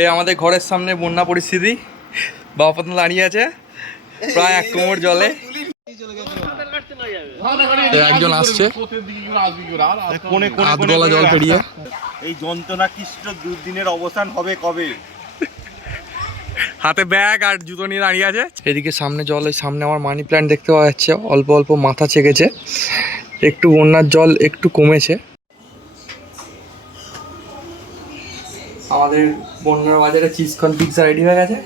এই আমাদের ঘরের সামনে বন্যা পরিস্থিতি, বাবাপত্ন দাঁড়িয়ে আছে প্রায় 1 কোমর জলে। একজন আসছে আধগলা জল পেরিয়ে। এই যন্ত্রণা কৃষ্ট দুর্দিনের অবসান হবে কবে? হাতে ব্যাগ আর জুতো নিয়ে দাঁড়িয়ে আছে। এদিকে সামনে জলের সামনে আমার মানি প্ল্যান্ট দেখতে পাওয়া যাচ্ছে, অল্প অল্প মাথা ছেকেছে, একটু বন্যার জল একটু কমেছে। আমাদের বন্যার বাজারে চিজকর্ন পিৎজা রেডি হয়ে গেছে।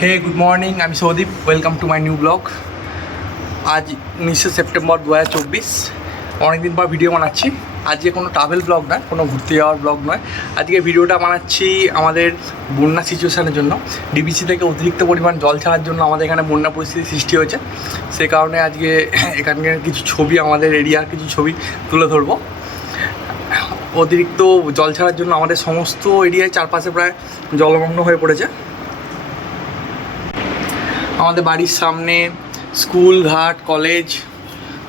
হে গুড মর্নিং, আমি Soudip, welcome to my new blog. আজ 19শে সেপ্টেম্বর 2024। অনেকদিন পর ভিডিও বানাচ্ছি। আজকে কোনো ট্রাভেল ব্লগ নয়, কোনো ঘুরতে যাওয়ার ব্লগ নয়। আজকে ভিডিওটা বানাচ্ছি আমাদের বন্যা সিচুয়েশানের জন্য। ডিবিসি থেকে অতিরিক্ত পরিমাণ জল ছাড়ার জন্য আমাদের এখানে বন্যা পরিস্থিতি সৃষ্টি হয়েছে। সে কারণে আজকে এখানকার কিছু ছবি, আমাদের এরিয়ার কিছু ছবি তুলে ধরবো। অতিরিক্ত জল ছাড়ার জন্য আমাদের সমস্ত এরিয়ায় চারপাশে প্রায় জলমগ্ন হয়ে পড়েছে। আমাদের বাড়ির সামনে স্কুল, ঘাট, কলেজ,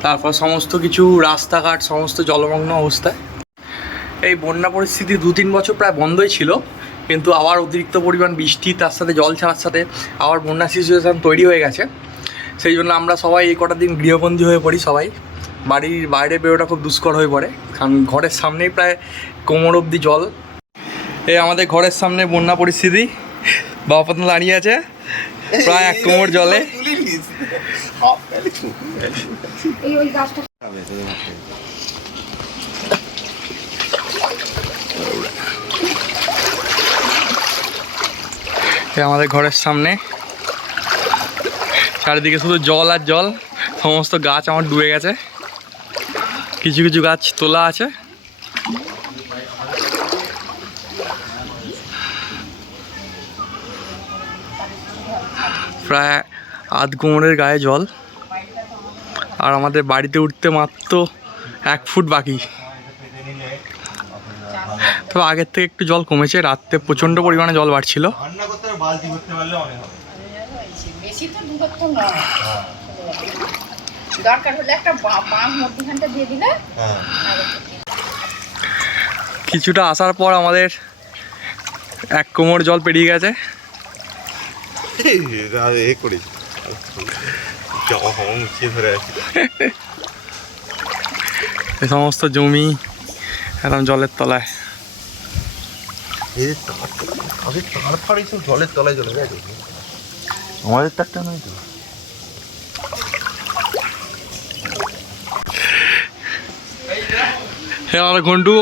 তারপর সমস্ত কিছু রাস্তাঘাট সমস্ত জলমগ্ন অবস্থায়। এই বন্যা পরিস্থিতি 2-3 বছর প্রায় বন্ধই ছিল, কিন্তু আবার অতিরিক্ত পরিমাণ বৃষ্টি, তার সাথে জল ছাড়ার সাথে আবার বন্যা সিচুয়েশান তৈরি হয়ে গেছে। সেই জন্য আমরা সবাই এই কটা দিন গৃহবন্দী হয়ে পড়ি। সবাই বাড়ির বাইরে বেরোটা খুব দুষ্কর হয়ে পড়ে, কারণ ঘরের সামনেই প্রায় কোমর অবধি জল। এই আমাদের ঘরের সামনে বন্যা পরিস্থিতি, বাবাপত্ন দাঁড়িয়ে আছে প্রায় 1 কোমর জলে। আমাদের ঘরের সামনে চারিদিকে শুধু জল আর জল, সমস্ত গাছ আমার ডুবে গেছে, কিছু কিছু গাছ তোলা আছে। প্রায় আধ কোমরের গায়ে জল, আর আমাদের বাড়িতে উঠতে মাত্র 1 ফুট বাকি। তবে আগের থেকে একটু জল কমেছে, রাত্রে প্রচণ্ড পরিমাণে জল বাড়ছিল। কিছুটা আসার পর আমাদের 1 কোমর জল পেরিয়ে গেছে। এই সমস্ত জমি একদম জলের তলায়। জলের তলায় চলে গেছে, আমাদের তারটা নয় তো। আমাদের ঘন্টু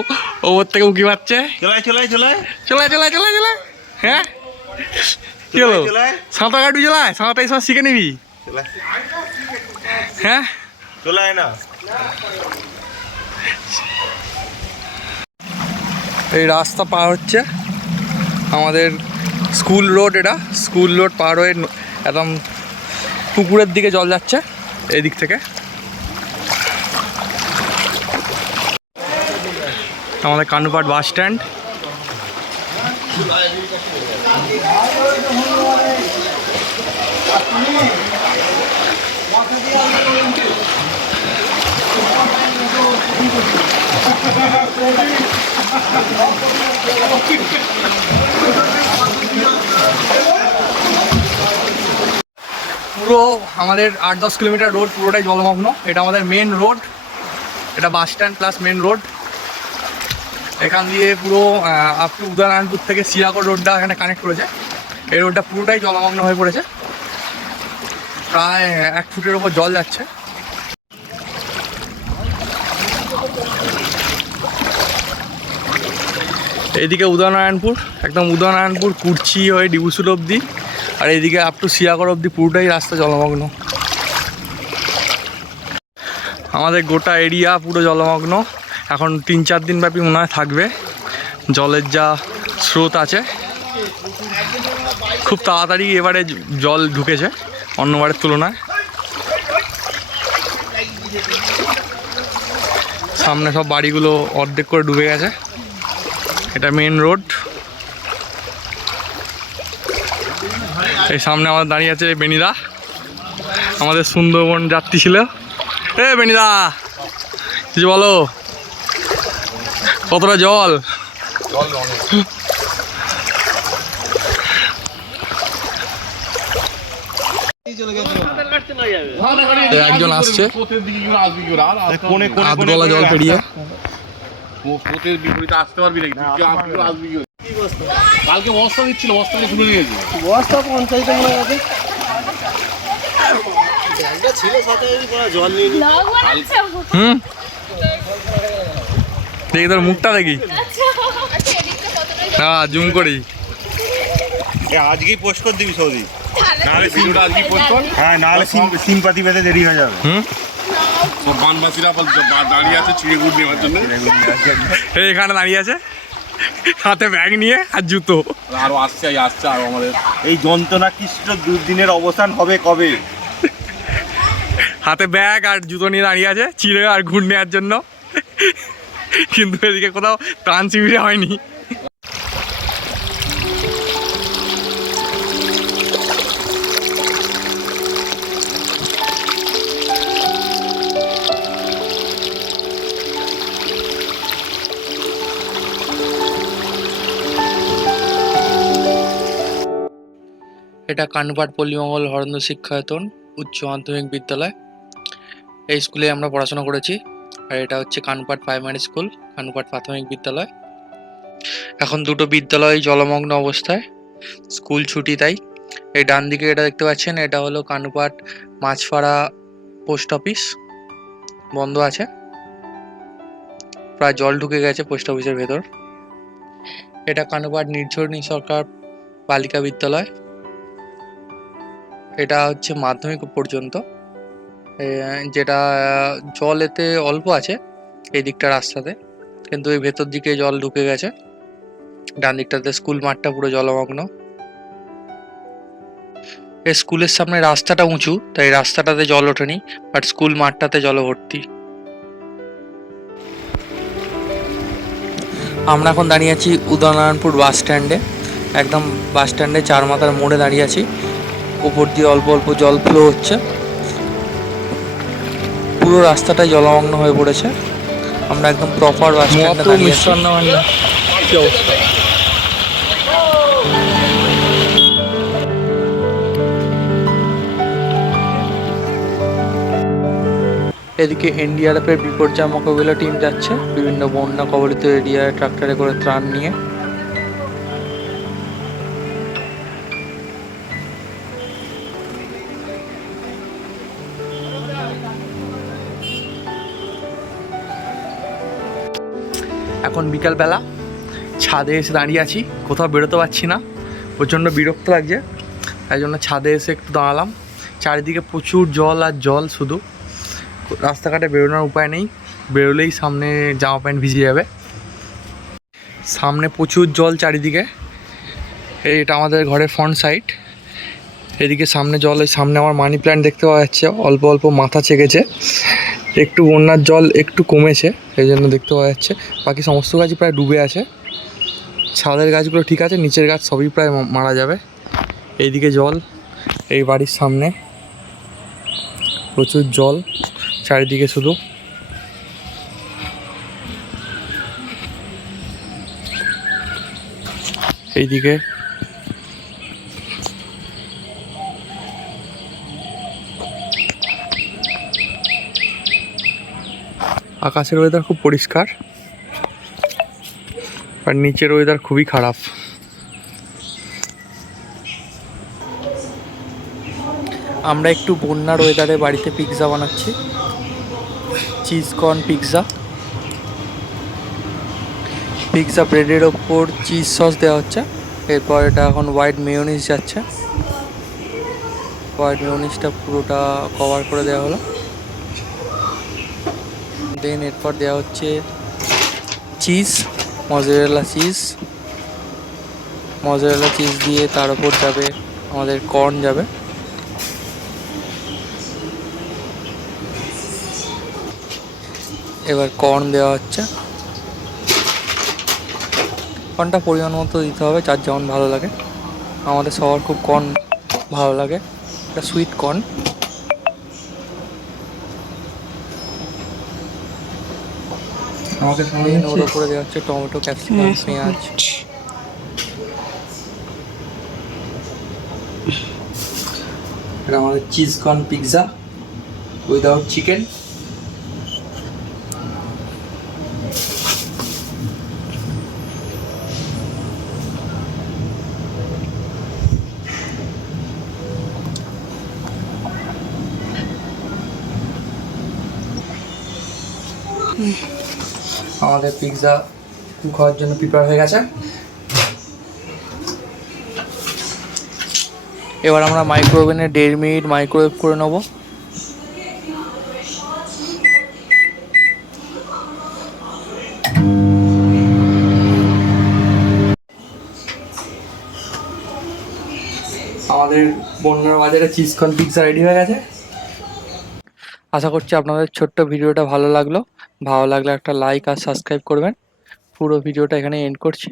ওপর থেকে উঁকি মারছে। চলাই চলাই চলাই চলাই চলাই চলাই চলাই। হ্যাঁ কি হলো, সাঁতার কাটবি? চলায় সাঁতার এই সব শিখে নিবি। হ্যাঁ চলায় না। এই রাস্তা পার হচ্ছে আমাদের স্কুল রোড। এটা স্কুল রোড পার হয়ে একদম পুকুরের দিকে জল যাচ্ছে এই দিক থেকে। আমাদের কানুপাট বাস স্ট্যান্ড। পুরো আমাদের 8-10 কিলোমিটার রোড পুরোটাই জলমগ্ন। এটা আমাদের মেন রোড, এটা bus stand plus main road. এখান দিয়ে পুরো আপ টু উদয়নারায়ণপুর থেকে সিয়াগড় রোডটা এখানে কানেক্ট করেছে। এই রোডটা পুরোটাই জলমগ্ন হয়ে পড়েছে, প্রায় 1 ফুটের ওপর জল যাচ্ছে। এইদিকে উদয়নারায়ণপুর, একদম উদয়নারায়ণপুর কুর্চি হয়ে ডিবুসুল অবধি, আর এইদিকে আপ টু সিয়াগড় অবধি পুরোটাই রাস্তা জলমগ্ন। আমাদের গোটা এরিয়া পুরো জলমগ্ন। এখন 3-4 দিন ব্যাপী মনে হয় থাকবে। জলের যা স্রোত আছে, খুব তাড়াতাড়ি এবারে জল ঢুকেছে অন্যবারের তুলনায়। সামনে সব বাড়িগুলো অর্ধেক করে ডুবে গেছে। এটা মেন রোড। এই সামনে আমাদের দাঁড়িয়ে আছে বেনিদা, আমাদের সুন্দরবন যাত্রী ছিল। এ বেনিদা কিছু বলো, কতটা জল? একজন আসছে আধগলা জল পেরিয়ে। আসতে পারবি নাকি? কালকে বস্তা দিচ্ছিল, বস্তা নিয়ে তুলে নিয়েছি। বস্তা পঞ্চায়েতে মনে আছে ব্যাগটা ছিল সাথে, জল নিয়ে হুম, দেখি তোর মুখটা দেখি, হ্যাঁ জুম করি। আজকেই পোস্ট করে দিবি সৌদি, নাহলে ভিডিওটা আজকেই পোস্ট কর। হ্যাঁ নাহলে সিমপাতি পেতে দেরি হয়ে যাবে। হুম, সব বানবাসীরা দাঁড়িয়ে আছে চিড়ে গুড় নেওয়ার জন্য। এই এখানে দাঁড়িয়ে আছে হাতে ব্যাগ নিয়ে আর জুতো। আরো আসছে আরো আমাদের এই যন্ত্রণা কৃষ্ট দুর্দিনের অবসান হবে কবে? হাতে ব্যাগ আর জুতো নিয়ে দাঁড়িয়ে আছে চিড়ে আর গুড় নেওয়ার জন্য, কিন্তু এদিকে কোথাও ত্রাণ শিবিরে হয়নি। এটা কানুপাট পল্লীমঙ্গল হরেন্দ্র শিক্ষায়তন উচ্চ মাধ্যমিক বিদ্যালয়। এই স্কুলে আমরা পড়াশোনা করেছি। আর এটা হচ্ছে কানুপাট প্রাইমারি স্কুল, কানুপাট প্রাথমিক বিদ্যালয়। এখন দুটো বিদ্যালয় জলমগ্ন অবস্থায়, স্কুল ছুটি তাই। এই ডান দিকে এটা দেখতে পাচ্ছেন, এটা হলো কানুপাট মাছপাড়া পোস্ট অফিস, বন্ধ আছে, প্রায় জল ঢুকে গেছে পোস্ট অফিসের ভেতর। এটা কানুপাট নির্ঝরণী সরকার বালিকা বিদ্যালয়। এটা হচ্ছে মাধ্যমিক পর্যন্ত, যেটা জল এতে অল্প আছে এই দিকটা রাস্তাতে, কিন্তু এই ভেতর দিকে জল ঢুকে গেছে। ডান দিকটাতে স্কুল মাঠটা পুরো জলমগ্ন। এই স্কুলের সামনে রাস্তাটা উঁচু, তাই রাস্তাটাতে জল ওঠেনি, বাট স্কুল মাঠটাতে জল ভর্তি। আমরা এখন দাঁড়িয়ে আছি উদয়নারায়ণপুর বাস স্ট্যান্ডে, একদম বাস স্ট্যান্ডে চার মাথার মোড়ে দাঁড়িয়ে আছি। উপর দিয়ে অল্প অল্প জল ফ্লো হচ্ছে, পুরো রাস্তাটাই জলমগ্ন হয়ে পড়েছে। আমরা একদম প্রপার বাস স্ট্যান্ডে দাঁড়িয়ে আছি। কি অবস্থা! এদিকে এনডিআরএফ এর বিপর্যয় মোকাবিলা টিম যাচ্ছে বিভিন্ন বন্যা কবলিত এরিয়ায় ট্রাক্টরে করে ত্রাণ নিয়ে। এখন বিকালবেলা, ছাদে এসে দাঁড়িয়ে আছি, কোথাও বেরোতে পারছি না, প্রচণ্ড বিরক্ত লাগছে, তাই জন্য ছাদে এসে একটু দাঁড়ালাম। চারিদিকে প্রচুর জল আর জল, শুধু রাস্তাঘাটে বেরোনোর উপায় নেই, বেরোলেই সামনে জামা প্যান্ট ভিজে যাবে। সামনে প্রচুর জল চারিদিকে। এটা আমাদের ঘরের ফ্রন্ট সাইড, এদিকে সামনে জল, এই সামনে আমার মানি প্ল্যান্ট দেখতে পাওয়া যাচ্ছে, অল্প অল্প মাথা চেকেছে, একটু বন্যার জল একটু কমেছে এই জন্য দেখতে পাওয়া যাচ্ছে, বাকি সমস্ত গাছই প্রায় ডুবে আছে। ছাদের গাছগুলো ঠিক আছে, নিচের গাছ সবই প্রায় মারা যাবে। এইদিকে জল, এই বাড়ির সামনে প্রচুর জল চারিদিকে, শুধু এইদিকে আকাশের ওয়েদার খুব পরিষ্কার, আর নিচের ওয়েদার খুবই খারাপ। আমরা একটু বন্যার ওয়েদারে বাড়িতে পিৎজা বানাচ্ছি, চিজ কর্ন পিৎজা। পিৎজা ব্রেডের ওপর চিজ সস দেওয়া হচ্ছে, এরপর এটা এখন হোয়াইট মেয়োনিজ যাচ্ছে, হোয়াইট মেয়োনিজটা পুরোটা কভার করে দেওয়া হলো। দেন এরপর দেওয়া হচ্ছে cheese, mozzarella cheese. Mozzarella cheese দিয়ে তার উপর যাবে আমাদের কর্ন যাবে। এবার কর্ন দেওয়া হচ্ছে, কর্নটা পরিমাণ মতো দিতে হবে, যার যেমন ভালো লাগে। আমাদের সবার খুব কর্ন ভালো লাগে, এটা সুইট কর্ন। আমাকে সামনে ওর উপরে দেওয়া হচ্ছে টমেটো, ক্যাপসিকাম, পেঁয়াজ। এটা আমাদের cheese corn pizza without chicken. আমাদের পিৎজা খাওয়ার জন্য প্রিপেয়ার হয়ে গেছে। এবার আমরা মাইক্রো ওভেনে 1.5 মিনিট মাইক্রোওয়েভ করে নেব। আমাদের বন্যার বাজারে চিজ কর্ন পিৎজা রেডি হয়ে গেছে। আশা করছি আপনাদের ছোট্ট ভিডিওটা ভালো লাগলো। ভালো লাগলে একটা লাইক আর সাবস্ক্রাইব করবেন। পুরো ভিডিওটা এখানে এন্ড করছি।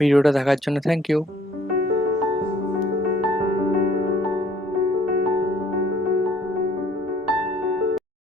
ভিডিওটা দেখার জন্য থ্যাংক ইউ।